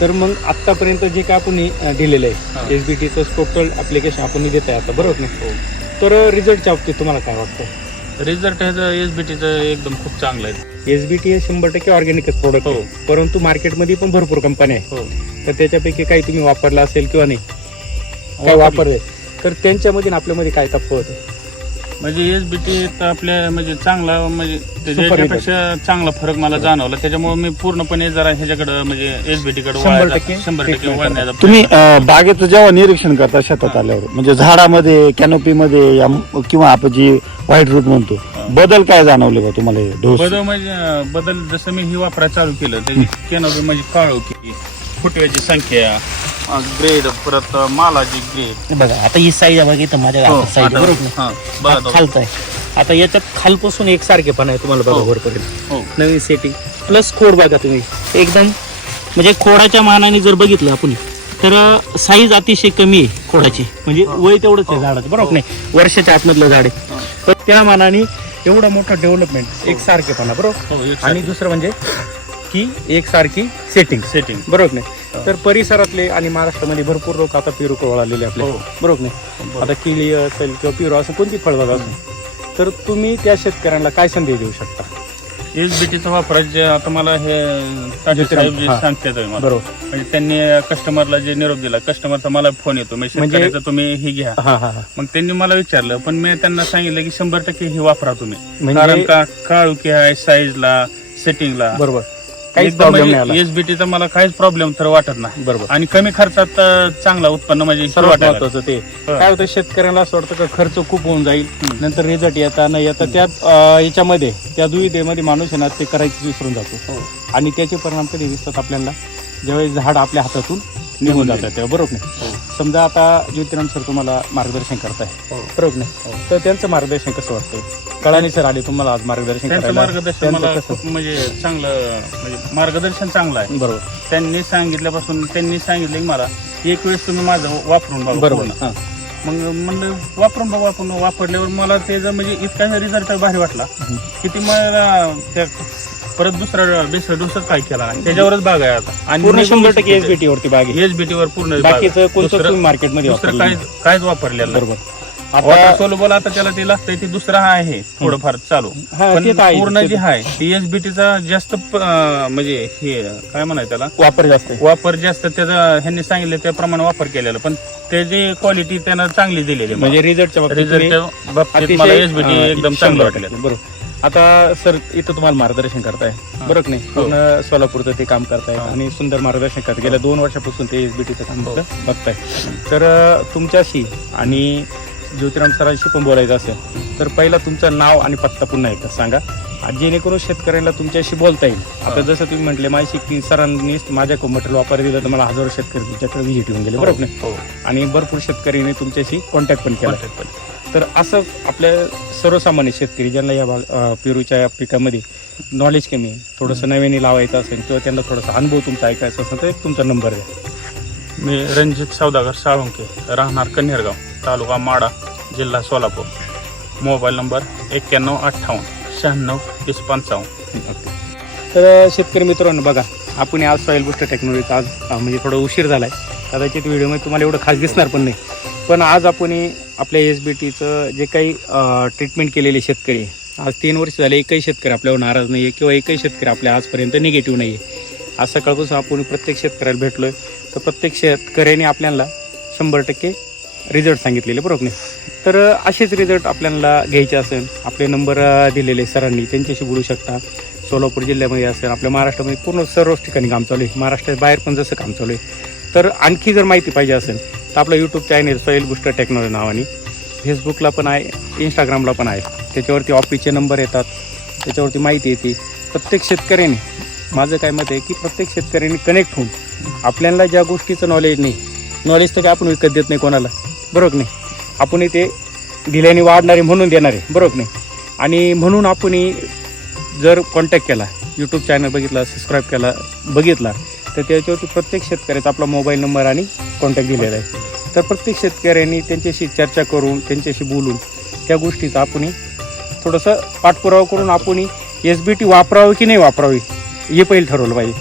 तर मग आतापर्यंत जे काय आपण दिलेलं हा. आहे एस बी टीचं टोटल ऍप्लिकेशन आपण देत आहे आता बरोबर ना? हो. तर रिझल्टच्या बाबतीत तुम्हाला काय वाटतं? रिझल्ट ह्याचं एस बी टीचं एकदम खूप चांगलं आहे. एस बी टी हे शंभर टक्के ऑर्गॅनिकच प्रोडक्ट हो. आहे. परंतु मार्केटमध्ये पण भरपूर कंपन्या आहे. हो. तर त्याच्यापैकी काही तुम्ही वापरला असेल किंवा नाही? काय वापरलं. तर त्यांच्यामध्ये आपल्यामध्ये काय तफावत आहे? म्हणजे एस बी टी आपल्या म्हणजे चांगला म्हणजे त्याच्यापेक्षा चांगला फरक मला जाणवला. त्याच्यामुळे मी पूर्णपणे जरा ह्याच्याकडे म्हणजे एस बी टी कडे शंभर टक्के. शंभर टक्के वळण्याचा तुम्ही अं, बागेचं जेव्हा निरीक्षण करता शेतात आल्यावर म्हणजे झाडामध्ये कॅनोपीमध्ये या किंवा आपण जी व्हाईट रूट म्हणतो बदल काय जाणवले का तुम्हाला हे डोस? बदल म्हणजे अं, बदल जसं मी ही वापरायला चालू केलं त्याची केनोबी म्हणजे काळोखी फुटव्याची संख्या ग्रेड परत मालाची ग्रेड हे बघा आता ही साईज आहे बघा इथं माझ्या हो, हातात साईज आता- बरोबर ना? हा, हा बघा. तो. खालचा आहे. आता याच्यात खालपासून एक सारखेपणा आहे तुम्हाला बघा हो. वरपर्यंत. हो. नवीन सेटिंग प्लस खोड बघा तुम्ही. एकदम म्हणजे खोडाच्या मानाने जर बघितलं आपण तर साईज अतिशय कमी आहे खोडाची. म्हणजे वय तेवढंच आहे झाडाचं बरोबर नाही? वर्षाच्या आतमधलं झाड आहे. तर त्या मानाने एवढा मोठा डेव्हलपमेंट एक सारखेपणा बरोबर? हो आणि दुसरं म्हणजे की एक सारखी सेटिंग सेटिंग बरोबर नाही? तर परिसरातले आणि महाराष्ट्रामध्ये भरपूर लोक आता पेरू वळालेले आपले हो. बरोबर नाही? आता किली असेल किंवा पेरू असं कोणती फळबाग असेल तर तुम्ही त्या शेतकऱ्यांना काय संदेश देऊ शकता? एस बी टीचा वापरायचं जे आता मला हे ताजे साहेब जे हा. सांगतात बरोबर. म्हणजे त्यांनी कस्टमरला जे निरोप दिला कस्टमरचा मला फोन येतो. म्हणजे म्हणजे- शेतकऱ्याचा तुम्ही हे घ्या. हा हा हा. मग त्यांनी मला विचारलं पण मी त्यांना सांगितलं की शंभर टक्के हे वापरा तुम्ही. म्हणजे- कारण का? काळुकी आहे साईजला सेटिंगला बरोबर. काहीच प्रॉब्लेम नाही आला. एसबीटीचा मला काहीच प्रॉब्लेम तर वाटत नाही. बरोबर. आणि कमी खर्चात अं, चांगलं उत्पन्न म्हणजे सर्वात वाटायला महत्वाचं ते. हा. काय होतं शेतकऱ्यांना असं वाटतं का खर्च खूप होऊन जाईल नंतर रिझल्ट येता नाही येता त्या अं, याच्यामध्ये त्या दुविधेमध्ये माणूस आहे ना ते करायचं विसरून जातो. आणि त्याचे परिणाम कधी दिसतात आपल्याला? ज्यावेळेस झाड आपल्या हातातून निघून जातात तेव्हा बरोबर? नाही समजा आता ज्योतिराम सर तुम्हाला मार्गदर्शन करताय. बरोबर नाही. तर त्यांचं मार्गदर्शन कसं वाटतं कळाने सर आले तुम्हाला आज मार्गदर्शन त्यांचं करायला. मार्गदर्शन त्यांचं मला कसं? खूप म्हणजे चांगलं म्हणजे मार्गदर्शन चांगलं आहे. बरोबर. त्यांनी सांगितल्यापासून त्यांनी सांगितलं की मला एक वेळेस तुम्ही माझं वापरून बघा बरोबर. पूर्ण. हा. मग म्हणलं वापरून बघा वापरून बघा. वापरल्यावर मला त्याचा म्हणजे इतका रिझल्ट भारी वाटला की ती मला त्या परत दुसरा दुसरा दुसरं काय केला? नाही त्याच्यावरच बाग आहे आता. आणि पूर्ण शंभर टक्के एसबीटी वरती बाग आहे. एसबीटी वर पूर्ण बाग आहे. बाकीचं कोणतं दुसरं- तुम्ही मार्केटमध्ये दुसरं वापरलेलं काहीच काहीच वापरलेलं नाही. बरोबर. आता सोलोबल आता त्याला ते लागतंय ते दुसरं हा आहे थोडंफार चालू. हा, पण ते तर आहे. पूर्ण जे आहे ती एसबीटीचा जास्त प- अं, म्हणजे हे काय म्हणाय त्याला? वापर जास्त आहे. वापर जास्त त्याचा ह्यांनी सांगितलं त्याप्रमाणे वापर केलेला. पण त्याची क्वालिटी त्यानं चांगली दिलेली म्हणजे रिझल्टच्या बाबतीत तुम्ही बाबतीत अतिशय, मला एसबीटी अं, एकदम शंभर चांगलं टक्के. वाटलं बरोबर. आता सर इथं तुम्हाला मार्गदर्शन करताय. बरोबर नाही? हो. पूर्ण सोलापूरचं ते काम करताय. आणि सुंदर मार्गदर्शन करताय. गेल्या दोन वर्षापासून ते एसबीटीचं काम हो. बघताय. तर तुमच्याशी आणि ज्योतिराम सरांशी पण बोलायचं असेल तर पहिला तुमचं नाव आणि पत्ता पुन्हा एकदा सांगा. जेणेकरून शेतकऱ्यांना तुमच्याशी बोलता येईल. आता जसं तुम्ही म्हटले माझी की सरांनी माझ्या मटेरियल वापर दिलं तर मला हजारो शेतकरी तुमच्याकडे व्हिजिट येऊन गेले. बरोबर नाही? हो. आणि भरपूर शेतकऱ्यांनी तुमच्याशी कॉन्टॅक्ट पण केला. तर असं आपल्या सर्वसामान्य शेतकरी ज्यांना या भाग पेरूच्या या पिकामध्ये नॉलेज कमी आहे थोडंसं नव्याने लावायचं असेल किंवा त्यांना थोडासा अनुभव तुमचा ऐकायचा असेल तर एक तुमचा नंबर द्या. मी रणजित सौदागर साळुंके राहणार कन्हेरगाव तालुका माडा जिल्हा सोलापूर. मोबाईल नंबर एक्क्याण्णव अठ्ठावन्न शहाण्णव तीस पंचावन्न. तर शेतकरी मित्रांनो बघा आपण आज सॉईल बुस्टर टेक्नॉलॉजीचा आज म्हणजे थोडा उशीर झाला आहे कदाचित व्हिडिओमध्ये तुम्हाला एवढं खास दिसणार पण नाही. पण आज आपण आपल्या एस बी टीचं जे काही ट्रीटमेंट केलेले शेतकरी आज तीन वर्ष झाले एकही शेतकरी आपल्यावर नाराज नाही आहे किंवा एकही शेतकरी आपल्या आजपर्यंत निगेटिव्ह नाही आहे आज सकाळपासून आपण प्रत्येक शेतकऱ्याला भेटलो आहे तर प्रत्येक शेतकऱ्याने आपल्याला शंभर टक्के रिझल्ट सांगितलेले बरोबर नाही? तर असेच रिझल्ट आपल्याला घ्यायचे असेल आपले नंबर दिलेले सरांनी त्यांच्याशी बोलू शकता. सोलापूर जिल्ह्यामध्ये असेल आपल्या महाराष्ट्रामध्ये पूर्ण सर्वच ठिकाणी काम चालू आहे. महाराष्ट्रात बाहेर पण जसं काम चालू आहे. तर आणखी जर माहिती पाहिजे असेल तर आपलं यूट्यूब चॅनेल सॉईल गोष्ट टेक्नॉलॉजी नावाने. फेसबुकला पण आहे इंस्टाग्रामला पण आहे. त्याच्यावरती ऑफिसचे नंबर येतात. त्याच्यावरती माहिती येते. प्रत्येक शेतकऱ्याने माझं काय मत आहे की प्रत्येक शेतकऱ्याने कनेक्ट होऊन आपल्याला ज्या गोष्टीचं नॉलेज नाही नॉलेज तर काय आपण विकत देत नाही कोणाला. बरोबर नाही? आपण ते दिल्याने वाढणारे म्हणून देणारे. बरोबर नाही? आणि म्हणून आपण जर कॉन्टॅक्ट केला यूट्यूब चॅनल बघितला सबस्क्राईब केला बघितला तर त्याच्यावरती प्रत्येक शेतकऱ्याचा आपला मोबाईल नंबर आणि कॉन्टॅक्ट दिलेला आहे. तर प्रत्येक शेतकऱ्यांनी त्यांच्याशी चर्चा करून त्यांच्याशी बोलून त्या गोष्टीचा आपण थोडंसं पाठपुरावा करून आपण एस बी टी वापरावी की नाही वापरावी हे पहिले ठरवलं पाहिजे.